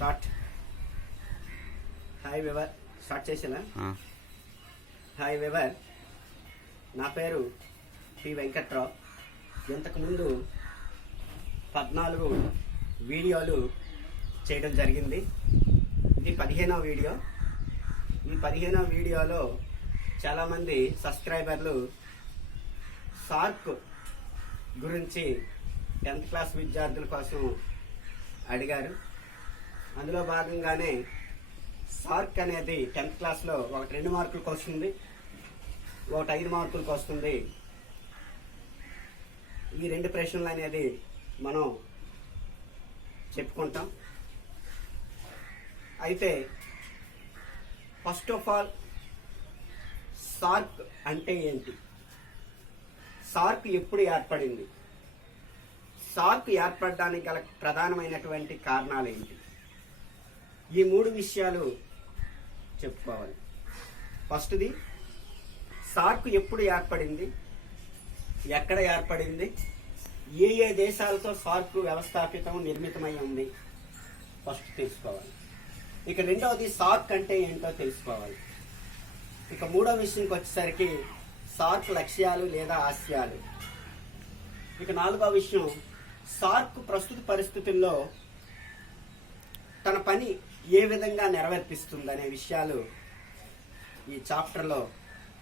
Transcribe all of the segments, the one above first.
Start. Hi viewer, start చేసేనా? Hi viewer, నా పేరు పి వెంకట్రావు. ఇంతకుముందు 14 వీడియోలు చేయడం జరిగింది. ఇది 15వ వీడియో. ఈ 15వ వీడియోలో చాలామంది సబ్స్క్రైబర్లు సార్క్ గురించి 10th క్లాస్ విద్యార్థుల కోసం అడిగారు. అందులో భాగంగానే సార్క్ అనేది 10th క్లాస్లో ఒకటి 2 మార్కులకు వస్తుంది, ఒకటి 5 మార్కులకు వస్తుంది. ఈ 2 ప్రశ్నలు అనేది మనం చెప్పుకుంటాం. అయితే ఫస్ట్ ఆఫ్ ఆల్ సార్క్ అంటే ఏంటి? సార్క్ ఎప్పుడు ఏర్పడింది? సార్క్ ఏర్పడడానికి గల ప్రధానమైనటువంటి కారణాలు ఏంటి? ఈ 3 విషయాలు చెప్పుకోవాలి. ఫస్ట్ది, సార్క్ ఎప్పుడు ఏర్పడింది, ఎక్కడ ఏర్పడింది, ఏ దేశాలతో సార్క్ వ్యవస్థాపితం నిర్మితమై ఉంది ఫస్ట్ తెలుసుకోవాలి. ఇక రెండవది సార్క్ అంటే ఏంటో తెలుసుకోవాలి. ఇక మూడవ విషయంకి వచ్చేసరికి సార్క్ లక్ష్యాలు లేదా ఆశయాలు. ఇక 4వ విషయం, సార్క్ ప్రస్తుత పరిస్థితుల్లో తన పని ఏ విధంగా నెరవేర్పిస్తుందనే విషయాలు ఈ చాప్టర్లో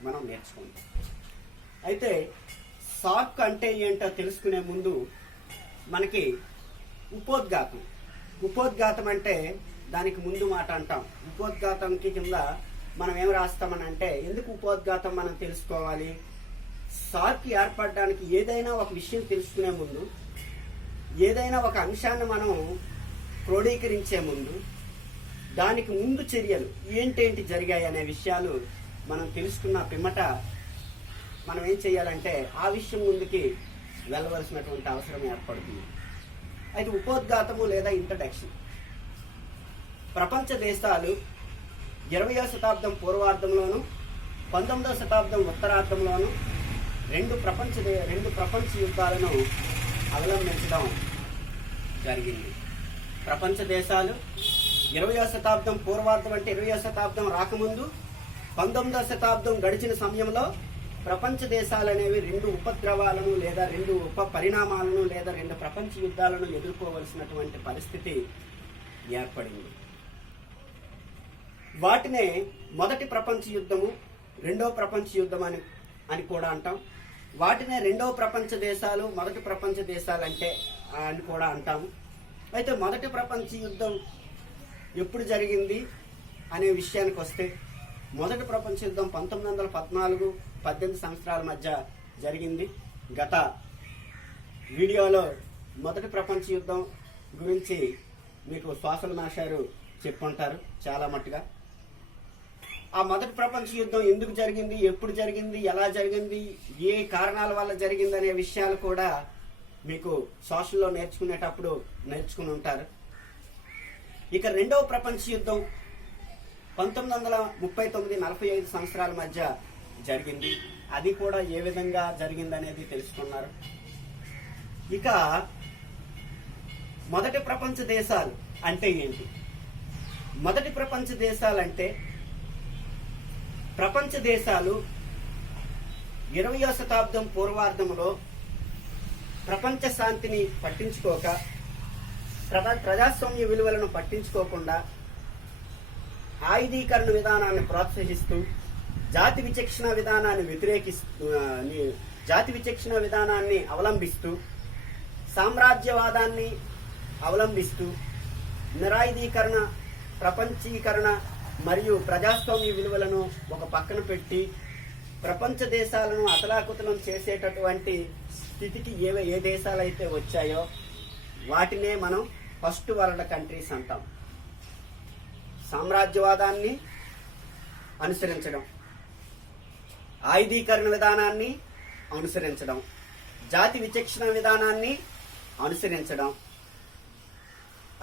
మనం నేర్చుకుంటాం. అయితే సార్క్ అంటే ఏంటో తెలుసుకునే ముందు మనకి ఉపోద్ఘాతం అంటే దానికి ముందు మాట అంటాం. ఉపోద్ఘాతంకి కింద మనం ఏం రాస్తామని అంటే, ఎందుకు ఉపోద్ఘాతం మనం తెలుసుకోవాలి? సార్క్ ఏర్పడడానికి ఏదైనా ఒక విషయం తెలుసుకునే ముందు, ఏదైనా ఒక అంశాన్ని మనం క్రోడీకరించే ముందు, దానికి ముందు చర్యలు ఏంటేంటి జరిగాయి అనే విషయాలు మనం తెలుసుకున్న పిమ్మట మనం ఏం చేయాలంటే ఆ విషయం ముందుకి వెళ్ళవలసినటువంటి అవసరం ఏర్పడుతుంది. అయితే ఉపోద్ఘాతము లేదా ఇంట్రడక్షన్. ప్రపంచ దేశాలు 20వ శతాబ్దం పూర్వార్ధంలోను 19వ శతాబ్దం ఉత్తరార్ధంలోను రెండు ప్రపంచ యుద్ధాలను అవలంబించడం జరిగింది. ప్రపంచ దేశాలు 20వ శతాబ్దం పూర్వార్ధం అంటే 20వ శతాబ్దం రాకముందు 19వ శతాబ్దం గడిచిన సమయంలో ప్రపంచ దేశాలు అనేవి 2 ఉపద్రవాలను లేదా 2 ఉప పరిణామాలను లేదా 2 ప్రపంచ యుద్ధాలను ఎదుర్కోవలసినటువంటి పరిస్థితి ఏర్పడింది. వాటినే మొదటి ప్రపంచ యుద్ధము, రెండవ ప్రపంచ యుద్ధం అని కూడా అంటాం. వాటినే రెండవ ప్రపంచ దేశాలు, మొదటి ప్రపంచ దేశాలు అంటే అని కూడా అంటాము. అయితే మొదటి ప్రపంచ యుద్ధం ఎప్పుడు జరిగింది అనే విషయానికి వస్తే, మొదటి ప్రపంచ యుద్ధం 1914-18 సంవత్సరాల మధ్య జరిగింది. గత వీడియోలో మొదటి ప్రపంచ యుద్ధం గురించి మీకు శ్వాసల మాస్టారు చెప్పుకుంటారు చాలా మట్టుగా. ఆ మొదటి ప్రపంచ యుద్ధం ఎందుకు జరిగింది, ఎప్పుడు జరిగింది, ఎలా జరిగింది, ఏ కారణాల వల్ల జరిగింది అనే విషయాలు కూడా మీకు సోషల్లో నేర్చుకునేటప్పుడు నేర్చుకుని ఉంటారు. ఇక రెండవ ప్రపంచ యుద్ధం 1939-45 సంవత్సరాల మధ్య జరిగింది. అది కూడా ఏ విధంగా జరిగింది అనేది తెలుసుకున్నారు. ఇక మొదటి ప్రపంచ దేశాలు అంటే ఏంటి? మొదటి ప్రపంచ దేశాలంటే ప్రపంచ దేశాలు 20వ శతాబ్దం పూర్వార్ధంలో ప్రపంచ శాంతిని పట్టించుకోక, ప్రజాస్వామ్య విలువలను పట్టించుకోకుండా, ఆయుధీకరణ విధానాన్ని ప్రోత్సహిస్తూ, జాతి విచక్షణ విధానాన్ని అవలంబిస్తూ, సామ్రాజ్యవాదాన్ని అవలంబిస్తూ, నిరాయుధీకరణ, ప్రపంచీకరణ మరియు ప్రజాస్వామ్య విలువలను ఒక పక్కన పెట్టి ప్రపంచ దేశాలను అతలాకుతలం చేసేటటువంటి స్థితికి ఏ దేశాలైతే వచ్చాయో వాటినే మనం ఫస్ట్ వరల్డ్ కంట్రీస్ అంటాం. సామ్రాజ్యవాదాన్ని అనుసరించడం, ఆయుధీకరణ విధానాన్ని అనుసరించడం, జాతి విచక్షణ విధానాన్ని అనుసరించడం,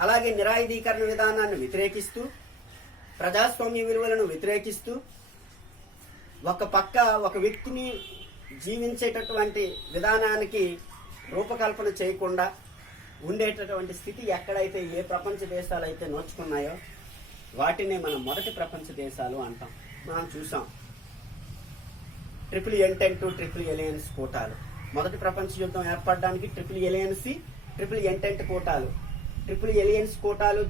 అలాగే నిరాయుధీకరణ విధానాన్ని వ్యతిరేకిస్తూ, ప్రజాస్వామ్య విలువలను వ్యతిరేకిస్తూ, ఒక పక్క ఒక వ్యక్తిని జీవించేటటువంటి విధానానికి రూపకల్పన చేయకుండా ఉండేటటువంటి స్థితి ఎక్కడైతే ఏ ప్రపంచ దేశాలు అయితే నోచుకున్నాయో వాటినే మనం మొదటి ప్రపంచ దేశాలు అంటాం. మనం చూసాం ట్రిపుల్ ఎంటెంట్ ట్రిపుల్ ఎలియన్స్ కూటాలు. మొదటి ప్రపంచ యుద్ధం ఏర్పడడానికి ట్రిపుల్ ఎలియన్సీ ట్రిపుల్ ఎంటెంట్ కూటాలు. ట్రిపుల్ ఎలియన్స్ కూటాలు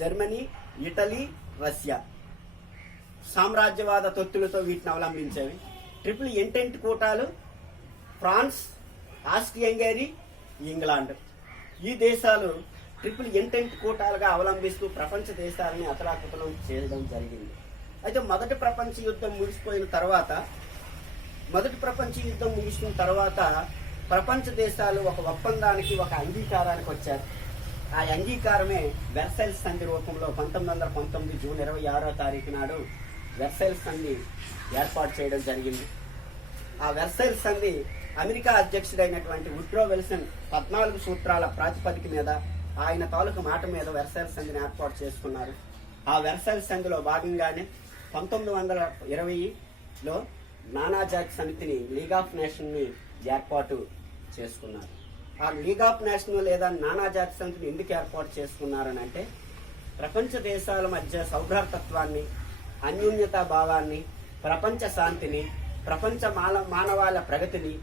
జర్మనీ, ఇటలీ, రష్యా సామ్రాజ్యవాద తొత్తులతో వీటిని అవలంబించేవి. ట్రిపుల్ ఎంటెంట్ కూటాలు ఫ్రాన్స్, ఆస్ట్రియా-హంగరీ, ఇంగ్లాండ్. ఈ దేశాలు ట్రిపుల్ ఎంటెంట్ కూటాలుగా అవలంబిస్తూ ప్రపంచ దేశాలని అతలాకుతలం చేయడం జరిగింది. అయితే మొదటి ప్రపంచ యుద్ధం ముగిసిన తర్వాత ప్రపంచ దేశాలు ఒక ఒప్పందానికి, ఒక అంగీకారానికి వచ్చారు. ఆ అంగీకారమే వెర్సైల్స్ సంధి రూపంలో 1919 జూన్ 26వ తారీఖు నాడు వెర్సైల్స్ సంధి ఏర్పాటు చేయడం జరిగింది. ఆ వెర్సైల్స్ సంధి అమెరికా అధ్యక్షుడైనటువంటి వుడ్రో విల్సన్ 14 సూత్రాల ప్రాతిపదిక మీద, ఆయన తాలూకు మాట మీద వెర్సైల్స్ సంధిని ఏర్పాటు చేసుకున్నారు. ఆ వెర్సైల్స్ సంధిలో భాగంగానే 1920లో నానాజాతి సమితిని, లీగ్ ఆఫ్ నేషన్ ని ఏర్పాటు చేసుకున్నారు. ఆ లీగ్ ఆఫ్ నేషన్ లేదా నానాజాతి సమితిని ఎందుకు ఏర్పాటు చేసుకున్నారని అంటే, ప్రపంచ దేశాల మధ్య సౌభ్రాతత్వాన్ని, అన్యోన్యతా భావాన్ని, ప్రపంచ శాంతిని, ప్రపంచ మానవాళ ప్రగతిని,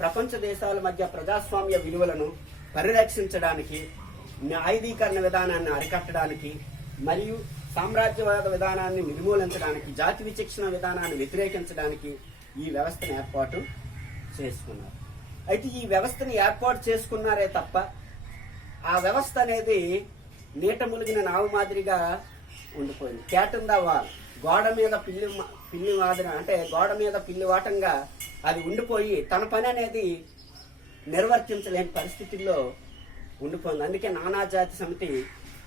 ప్రపంచ దేశాల మధ్య ప్రజాస్వామ్య విలువలను పరిరక్షించడానికి, న్యాయాధీకరణ విధానాన్ని అరికట్టడానికి మరియు సామ్రాజ్యవాద విధానాన్ని నిర్మూలించడానికి, జాతి విచక్షణ విధానాన్ని వ్యతిరేకించడానికి ఈ వ్యవస్థను ఏర్పాటు చేసుకున్నారు. అయితే ఈ వ్యవస్థని ఏర్పాటు చేసుకున్నారే తప్ప ఆ వ్యవస్థ అనేది నీట ములిగిన నావు మాదిరిగా ఉండిపోయింది. క్యాట్ ఇన్ ద వాల్, గోడ మీద పిల్లి మాదిరి, అంటే గోడ మీద పిల్లి వాటంగా అది ఉండిపోయి తన పని అనేది నిర్వర్తించలేని పరిస్థితుల్లో ఉండిపోయింది. అందుకే నానాజాతి సమితి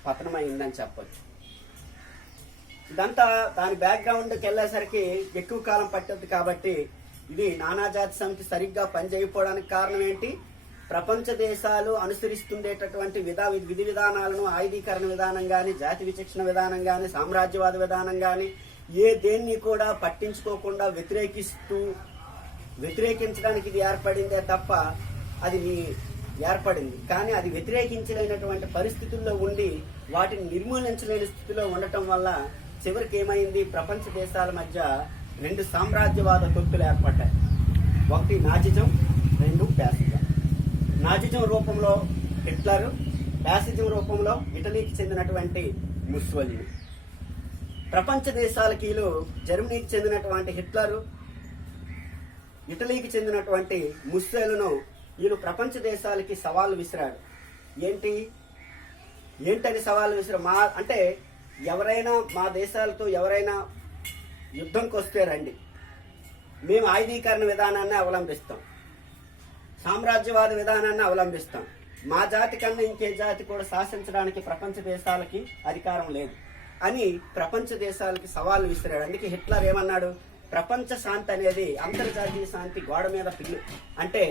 పతనమైందని చెప్పొచ్చు. ఇదంతా దాని బ్యాక్గ్రౌండ్కి వెళ్ళేసరికి ఎక్కువ కాలం పట్టద్దు. కాబట్టి ఇది నానాజాతి సమితి సరిగ్గా పనిచేయకపోవడానికి కారణం ఏంటి? ప్రపంచ దేశాలు అనుసరిస్తుండేటటువంటి విధి విధానాలను, ఆయుధీకరణ విధానం కానీ, జాతి విచక్షణ విధానం కానీ, సామ్రాజ్యవాద విధానం కానీ దేన్ని కూడా పట్టించుకోకుండా వ్యతిరేకించడానికి ఇది ఏర్పడిందే తప్ప అది ఏర్పడింది. కానీ అది వ్యతిరేకించలేనటువంటి పరిస్థితుల్లో ఉండి వాటిని నిర్మూలించలేని స్థితిలో ఉండటం వల్ల చివరికి ఏమైంది? ప్రపంచ దేశాల మధ్య 2 సామ్రాజ్యవాద తొత్తులు ఏర్పడ్డాయి. ఒకటి నాజిజం, 2 ఫ్యాసిజం. నాజిజం రూపంలో హిట్లర్, ఫ్యాసిజం రూపంలో ఇటలీకి చెందినటువంటి ముస్సోలిని. ప్రపంచ దేశాలకి జర్మనీకి చెందినటువంటి హిట్లరు, ఇటలీకి చెందినటువంటి ముస్సోలిను వీళ్ళు ప్రపంచ దేశాలకి సవాళ్ళు విసిరాడు. ఏంటని సవాళ్ళు అంటే ఎవరైనా మా దేశాలతో ఎవరైనా యుద్ధంకి వస్తే రండి, మేము ఆయుధీకరణ విధానాన్ని అవలంబిస్తాం, సామ్రాజ్యవాద విధానాన్ని అవలంబిస్తాం, మా జాతి కన్నా ఇంకే జాతి కూడా శాసించడానికి ప్రపంచ దేశాలకి అధికారం లేదు అని ప్రపంచ దేశాలకి సవాళ్ళు విసిరాడు. అందుకే హిట్లర్ ఏమన్నాడు? ప్రపంచ శాంతి అనేది అంతర్జాతీయ శాంతి గోడ మీద అంటే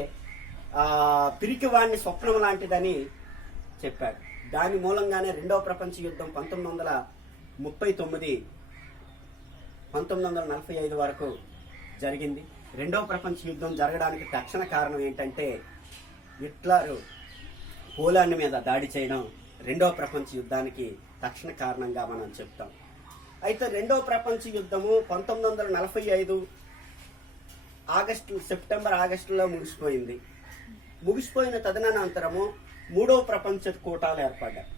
పిరికివాణ్ణి స్వప్నం లాంటిదని చెప్పాడు. దాని మూలంగానే 2వ ప్రపంచ యుద్ధం 1945 వరకు జరిగింది. 2వ ప్రపంచ యుద్ధం జరగడానికి తక్షణ కారణం ఏంటంటే హిట్లర్ పోలాండ్ మీద దాడి చేయడం 2వ ప్రపంచ యుద్ధానికి తక్షణ కారణంగా మనం చెప్తాం. అయితే 2వ ప్రపంచ యుద్ధము 1945 సెప్టెంబర్ ఆగస్టులో ముగిసిపోయింది. ముగిసిపోయిన తదనంతరము 3వ ప్రపంచ కూటాలు ఏర్పడ్డాయి.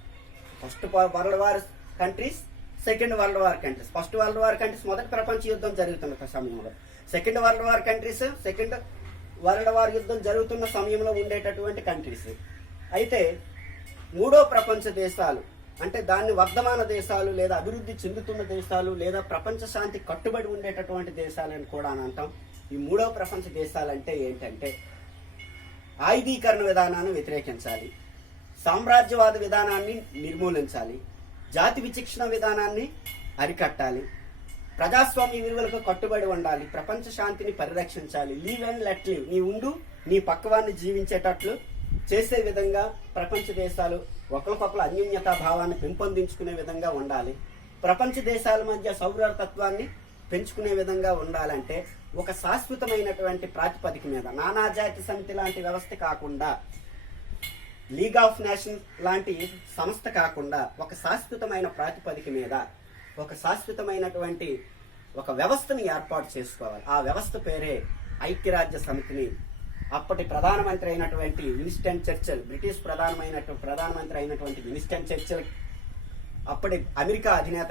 First world war countries, second world war countries. First world war countries మొదటి ప్రపంచ యుద్ధం జరుగుతున్న సమయంలో, second world war countries second world war యుద్ధం జరుగుతున్న సమయంలో ఉండేటటువంటి కంట్రీస్. అయితే 3వ ప్రపంచ దేశాలు అంటే దాన్ని వర్ధమాన దేశాలు లేదా అభివృద్ధి చెందుతున్న దేశాలు లేదా ప్రపంచ శాంతి కట్టుబడి ఉండేటటువంటి దేశాలని కూడా అని అంటాం. ఈ 3వ ప్రపంచ దేశాలంటే ఏంటంటే ఆయుధీకరణ విధానాన్ని వ్యతిరేకించాలి, సామ్రాజ్యవాద విధానాన్ని నిర్మూలించాలి, జాతి విచక్షణ విధానాన్ని అరికట్టాలి, ప్రజాస్వామ్య విలువలకు కట్టుబడి ఉండాలి, ప్రపంచ శాంతిని పరిరక్షించాలి, లీవ్ అండ్ లెట్ లివ్, నీ ఉండు నీ పక్కవాన్ని జీవించేటట్లు చేసే విధంగా ప్రపంచ దేశాలు ఒకరికొకరు అన్యోన్యతా భావాన్ని పెంపొందించుకునే విధంగా ఉండాలి, ప్రపంచ దేశాల మధ్య సౌభ్రాతత్వాన్ని పెంచుకునే విధంగా ఉండాలంటే ఒక శాశ్వతమైనటువంటి ప్రాతిపదిక మీద నానాజాతి సమితి లాంటి వ్యవస్థ కాకుండా లీగ్ ఆఫ్ నేషన్స్ లాంటి సంస్థ కాకుండా ఒక శాశ్వతమైన ప్రాతిపదిక మీద ఒక శాశ్వతమైనటువంటి ఒక వ్యవస్థని ఏర్పాటు చేసుకోవాలి. ఆ వ్యవస్థ పేరే ఐక్యరాజ్య సమితిని అప్పటి ప్రధానమంత్రి అయినటువంటి విన్స్టన్ చర్చిల్, బ్రిటిష్ ప్రధానమంత్రి అయినటువంటి విన్స్టన్ చర్చిల్, అప్పటి అమెరికా అధినేత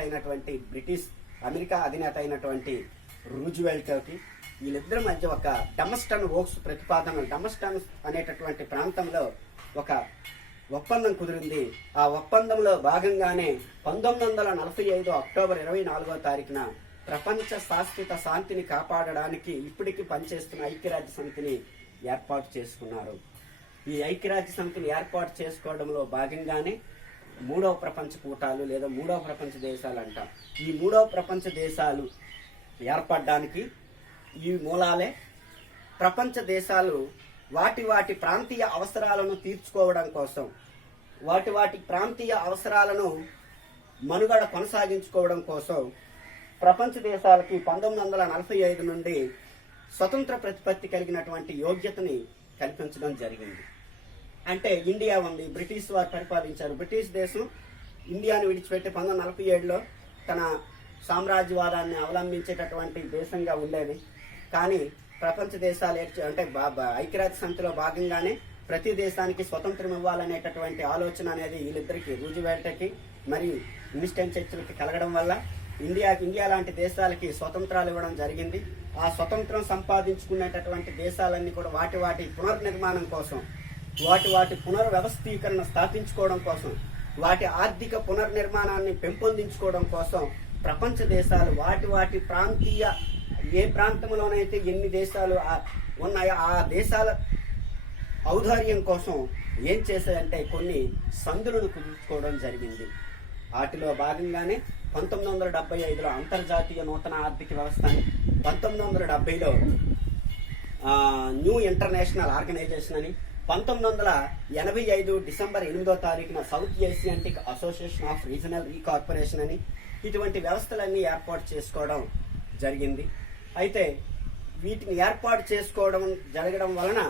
అయినటువంటి రూజ్వెల్ట్కి వీళ్ళిద్దరి మధ్య ఒక డమస్టన్ ఓక్స్ ప్రతిపాదన, డమస్టన్ అనేటటువంటి ప్రాంతంలో ఒక ఒప్పందం కుదిరింది. ఆ ఒప్పందంలో భాగంగానే 1945 అక్టోబర్ 24వ తారీఖున ప్రపంచ శాశ్వత శాంతిని కాపాడడానికి ఇప్పటికీ పనిచేస్తున్న ఐక్యరాజ్య సమితిని ఏర్పాటు చేసుకున్నారు. ఈ ఐక్యరాజ్య సమితిని ఏర్పాటు చేసుకోవడంలో భాగంగానే మూడవ ప్రపంచ కూటాలు లేదా మూడవ ప్రపంచ దేశాలు అంటాం. ఈ మూడవ ప్రపంచ దేశాలు ఏర్పడడానికి ఈ మూలాలే. ప్రపంచ దేశాలు వాటి ప్రాంతీయ అవసరాలను తీర్చుకోవడం కోసం, వాటి ప్రాంతీయ అవసరాలను మనుగడ కొనసాగించుకోవడం కోసం ప్రపంచ దేశాలకి 1945 నుండి స్వతంత్ర ప్రతిపత్తి కలిగినటువంటి యోగ్యతని కల్పించడం జరిగింది. అంటే ఇండియా ఉంది, బ్రిటిష్ వారు పరిపాలించారు. బ్రిటిష్ దేశం ఇండియాను విడిచిపెట్టి 1947లో తన సామ్రాజ్యవాదాన్ని అవలంబించేటటువంటి దేశంగా ఉండేది. కానీ ప్రపంచ దేశాలు అంటే ఐక్యరాజ్య సమితిలో భాగంగానే ప్రతి దేశానికి స్వతంత్రం ఇవ్వాలనేటటువంటి ఆలోచన అనేది వీళ్ళిద్దరికి, రూజ్వెల్ట్కి మరియు విన్స్టన్ చర్చిల్కి కలగడం వల్ల ఇండియా లాంటి దేశాలకి స్వతంత్రాలు ఇవ్వడం జరిగింది. ఆ స్వతంత్రం సంపాదించుకునేటటువంటి దేశాలన్నీ కూడా వాటి పునర్నిర్మాణం కోసం, వాటి పునర్వ్యవస్థీకరణ స్థాపించుకోవడం కోసం, వాటి ఆర్థిక పునర్నిర్మాణాన్ని పెంపొందించుకోవడం కోసం ప్రపంచ దేశాలు వాటి ప్రాంతీయ, ఏ ప్రాంతంలోనైతే ఎన్ని దేశాలు ఉన్నాయో ఆ దేశాల ఔదార్యం కోసం ఏం చేశాయంటే కొన్ని సంధులను కుదుర్చుకోవడం జరిగింది. వాటిలో భాగంగానే 1975లో అంతర్జాతీయ నూతన ఆర్థిక వ్యవస్థని, 1970లో న్యూ ఇంటర్నేషనల్ ఆర్గనైజేషన్ అని, 1985 డిసెంబర్ 8వ తారీఖున South Asiatic Association of Regional cooperation అని ఇటువంటి వ్యవస్థలన్నీ ఏర్పాటు చేసుకోవడం జరిగింది. అయితే వీటిని ఏర్పాటు చేసుకోవడం జరగడం వలన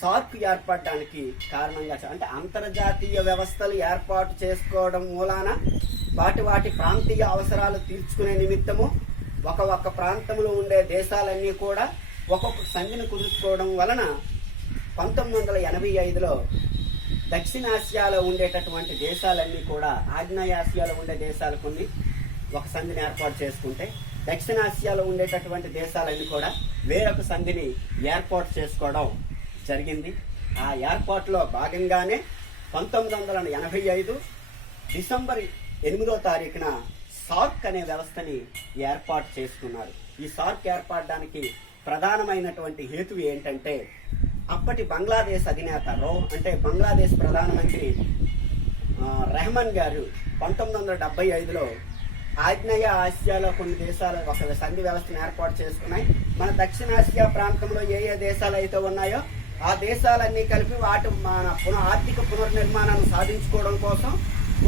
సార్క్ ఏర్పడడానికి కారణంగా, అంటే అంతర్జాతీయ వ్యవస్థలు ఏర్పాటు చేసుకోవడం మూలాన వాటి ప్రాంతీయ అవసరాలు తీర్చుకునే నిమిత్తము ఒక ప్రాంతంలో ఉండే దేశాలన్నీ కూడా ఒక్కొక్క సంధిని కుదుర్చుకోవడం వలన 1985లో దక్షిణాసియాలో ఉండేటటువంటి దేశాలన్నీ కూడా ఆగ్నేయాసియాలో ఉండే దేశాలు కొన్ని ఒక సంధిని ఏర్పాటు చేసుకుంటే, దక్షిణాసియాలో ఉండేటటువంటి దేశాలన్నీ కూడా వేరొక సంధిని ఏర్పాటు చేసుకోవడం జరిగింది. ఆ ఏర్పాటులో భాగంగానే 1985 డిసెంబర్ 8వ తారీఖున సార్క్ అనే వ్యవస్థని ఏర్పాటు చేసుకున్నారు. ఈ సార్క్ ఏర్పడడానికి ప్రధానమైనటువంటి హేతు ఏంటంటే, అప్పటి బంగ్లాదేశ్ అధినేత అంటే బంగ్లాదేశ్ ప్రధానమంత్రి రెహమాన్ గారు 1975లో ఆగ్నేయ ఆసియాలో కొన్ని దేశాలు ఒక సంధి వ్యవస్థను ఏర్పాటు చేసుకున్నాయి. మన దక్షిణాసియా ప్రాంతంలో ఏ దేశాలు అయితే ఉన్నాయో ఆ దేశాలన్నీ కలిపి మన ఆర్థిక పునర్నిర్మాణాన్ని సాధించుకోవడం కోసం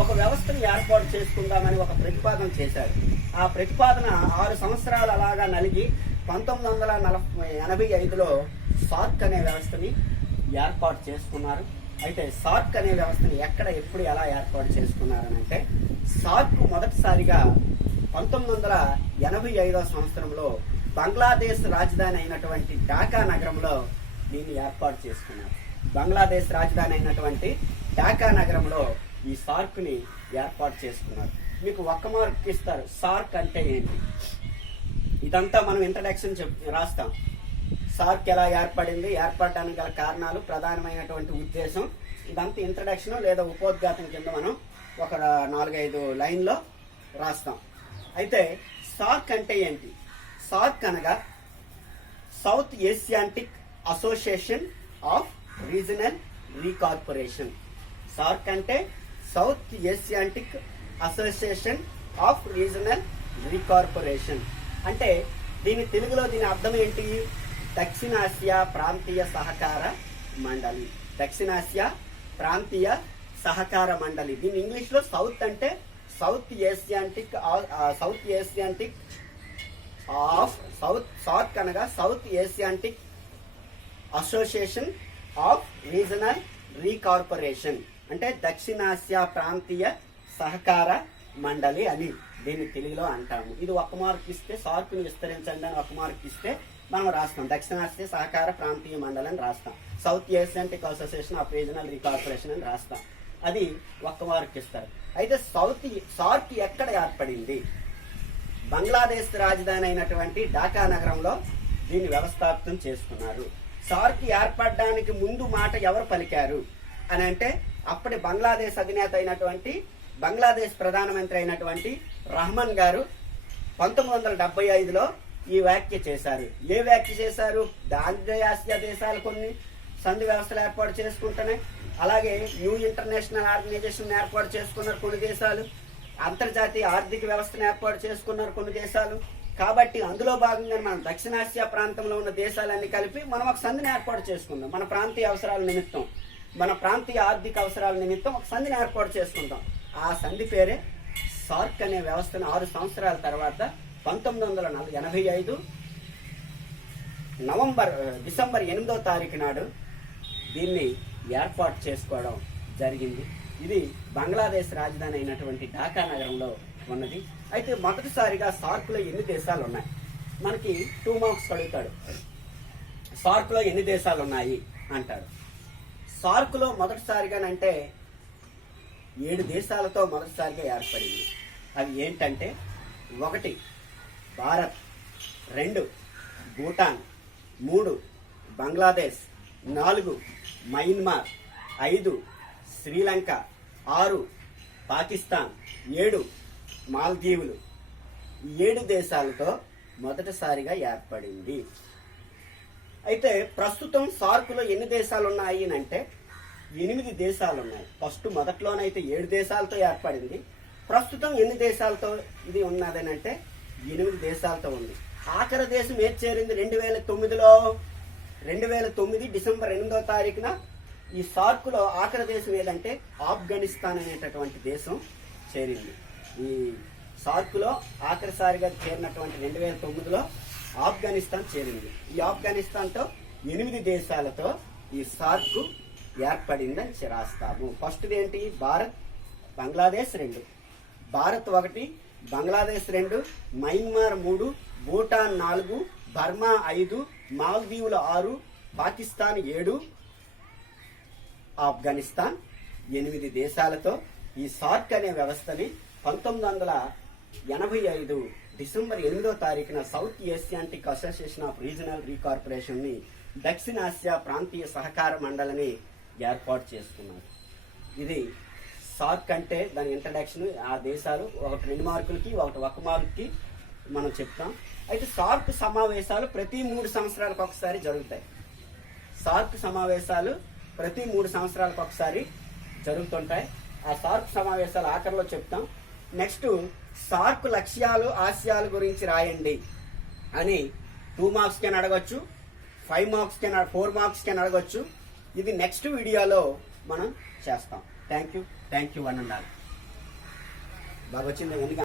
ఒక వ్యవస్థను ఏర్పాటు చేసుకుందామని ఒక ప్రతిపాదన చేశారు. ఆ ప్రతిపాదన 6 సంవత్సరాలు అలాగా నలిగి 1985లో సార్క్ అనే వ్యవస్థని ఏర్పాటు చేసుకున్నారు. అయితే సార్క్ అనే వ్యవస్థని ఎప్పుడు ఎలా ఏర్పాటు చేసుకున్నారనంటే, సార్క్ మొదటిసారిగా 1985వ సంవత్సరంలో బంగ్లాదేశ్ రాజధాని అయినటువంటి ఢాకా నగరంలో దీన్ని ఏర్పాటు చేసుకున్నారు. బంగ్లాదేశ్ రాజధాని అయినటువంటి ఢాకా నగరంలో ఈ సార్క్ని ఏర్పాటు చేసుకున్నారు. మీకు ఒక్క మార్క్ ఇస్తారు, సార్క్ అంటే ఏంటి. ఇదంతా మనం ఇంట్రడక్షన్ రాస్తాం. సార్క్ ఎలా ఏర్పడింది, ఏర్పడడానికి గల కారణాలు, ప్రధానమైనటువంటి ఉద్దేశం, ఇదంతా ఇంట్రడక్షన్ లేదా ఉపోద్ఘాతం కింద మనం ఒక 4-5 లైన్లో రాస్తాం. అయితే సార్క్ అంటే ఏంటి? సార్క్ అనగా South Asiatic Association of Regional cooperation. SAARC అంటే South Asiatic Association of Regional cooperation. అంటే తెలుగులో దీని అర్థం ఏంటి? దక్షిణాసియా ప్రాంతీయ సహకార మండలి. దక్షిణాసియా ప్రాంతీయ సహకార మండలి. దీని ఇంగ్లీష్ లో సౌత్ అంటే సౌత్ ఏషియాటిక్ ఆఫ్ సార్క్ అనగా South Asiatic Association of Regional cooperation అంటే దక్షిణాసియా ప్రాంతీయ సహకార మండలి అని దీన్ని తెలుగులో అంటాము. ఇది ఒక మార్క్ ఇస్తే సార్క్ని విస్తరించండి అని ఒక మార్క్ ఇస్తే మనం రాస్తాం దక్షిణాసియా సహకార ప్రాంతీయ మండలి అని రాస్తాం. South Asiatic Association of Regional cooperation అని రాస్తాం. అది ఒక్క మార్క్ ఇస్తారు. అయితే సార్క్ ఎక్కడ ఏర్పడింది? బంగ్లాదేశ్ రాజధాని అయినటువంటి ఢాకా నగరంలో దీన్ని వ్యవస్థాపితం చేసుకున్నారు. సార్క్ ఏర్పడడానికి ముందు మాట ఎవరు పలికారు అని అంటే అప్పటి బంగ్లాదేశ్ అధినేత అయినటువంటి బంగ్లాదేశ్ ప్రధానమంత్రి అయినటువంటి రహమాన్ గారు 1975లో ఈ వ్యాఖ్య చేశారు. ఏ వ్యాఖ్య చేశారు? ఆసియా దేశాలు కొన్ని సంధి వ్యవస్థలు ఏర్పాటు చేసుకుంటున్నాయి. అలాగే న్యూ ఇంటర్నేషనల్ ఆర్గనైజేషన్ ఏర్పాటు చేసుకున్నారు కొన్ని దేశాలు. అంతర్జాతీయ ఆర్థిక వ్యవస్థను ఏర్పాటు చేసుకున్నారు కొన్ని దేశాలు. కాబట్టి అందులో భాగంగా మనం దక్షిణాసియా ప్రాంతంలో ఉన్న దేశాలన్నీ కలిపి మనం ఒక సంధిని ఏర్పాటు చేసుకుందాం. మన ప్రాంతీయ అవసరాల నిమిత్తం, మన ప్రాంతీయ ఆర్థిక అవసరాల నిమిత్తం ఒక సంధిని ఏర్పాటు చేసుకుంటాం. ఆ సంధి పేరే సార్క్ అనే వ్యవస్థను 6 సంవత్సరాల తర్వాత 1985 డిసెంబర్ 8వ తారీఖు నాడు దీన్ని ఏర్పాటు చేసుకోవడం జరిగింది. ఇది బంగ్లాదేశ్ రాజధాని అయినటువంటి ఢాకా నగరంలో ఉన్నది. అయితే మొదటిసారిగా సార్క్లో ఎన్ని దేశాలు ఉన్నాయి? మనకి 2 మార్క్స్ అడుగుతాడు. సార్క్లో ఎన్ని దేశాలు ఉన్నాయి అంటాడు. సార్క్లో మొదటిసారిగానంటే 7 దేశాలతో మొదటిసారిగా ఏర్పడింది. అవి ఏంటంటే 1 భారత్, 2 భూటాన్, 3 బంగ్లాదేశ్, 4 మయన్మార్, 5 శ్రీలంక, 6 పాకిస్తాన్, 7 మాల్దీవులు. 7 దేశాలతో మొదటిసారిగా ఏర్పడింది. అయితే ప్రస్తుతం సార్క్లో ఎన్ని దేశాలు ఉన్నాయి అంటే 8 దేశాలు ఉన్నాయి. మొదట్లోనైతే 7 దేశాలతో ఏర్పడింది. ప్రస్తుతం ఎన్ని దేశాలతో ఇది ఉన్నదని అంటే 8 దేశాలతో ఉంది. ఆఖరి దేశం ఏది చేరింది 2009లో? 2009 డిసెంబర్ 8వ తారీఖున ఈ సార్క్లో ఆఖరి దేశం ఏదంటే ఆఫ్ఘనిస్తాన్ అనేటటువంటి దేశం చేరింది. ఈ సార్క్లో ఆఖరిసారిగా చేరినటువంటి 2009లో ఆఫ్ఘనిస్తాన్ చేరింది. ఈ ఆఫ్ఘనిస్తాన్తో 8 దేశాలతో ఈ సార్క్ ఏర్పడిందని రాస్తాము. ఫస్ట్ది ఏంటి? భారత్, బంగ్లాదేశ్ 2, భారత్ 1, బంగ్లాదేశ్ 2, మయన్మార్ 3, భూటాన్ 4, బర్మా 5, మాల్దీవులు 6, పాకిస్తాన్ 7, ఆఫ్ఘనిస్తాన్ 8 దేశాలతో ఈ సార్క్ అనే వ్యవస్థని 1985 డిసెంబర్ 8వ తారీఖున South Asiatic Association of Regional cooperation ని దక్షిణాసియా ప్రాంతీయ సహకార మండలిని ఏర్పాటు చేసుకున్నారు. ఇది సార్క్ అంటే దాని ఇంట్రడక్షన్. ఆ దేశాలు 2 మార్కులకి 1 మార్కుకి మనం చెప్తాం. అయితే సార్క్ సమావేశాలు ప్రతి 3 సంవత్సరాలకు ఒకసారి జరుగుతాయి. సార్క్ సమావేశాలు ప్రతి 3 సంవత్సరాలకు ఒకసారి జరుగుతుంటాయి. ఆ సార్క్ సమావేశాలు ఆఖరిలో చెప్తాం. నెక్స్ట్ సార్క్ లక్ష్యాలు, ఆశయాల గురించి రాయండి అని 2 మార్క్స్ కి అడగొచ్చు, 5 మార్క్స్ కి 4 మార్క్స్ కి అడగొచ్చు. ఇది నెక్స్ట్ వీడియోలో మనం చేస్తాం. Thank you one and all. బాగా వచ్చింది.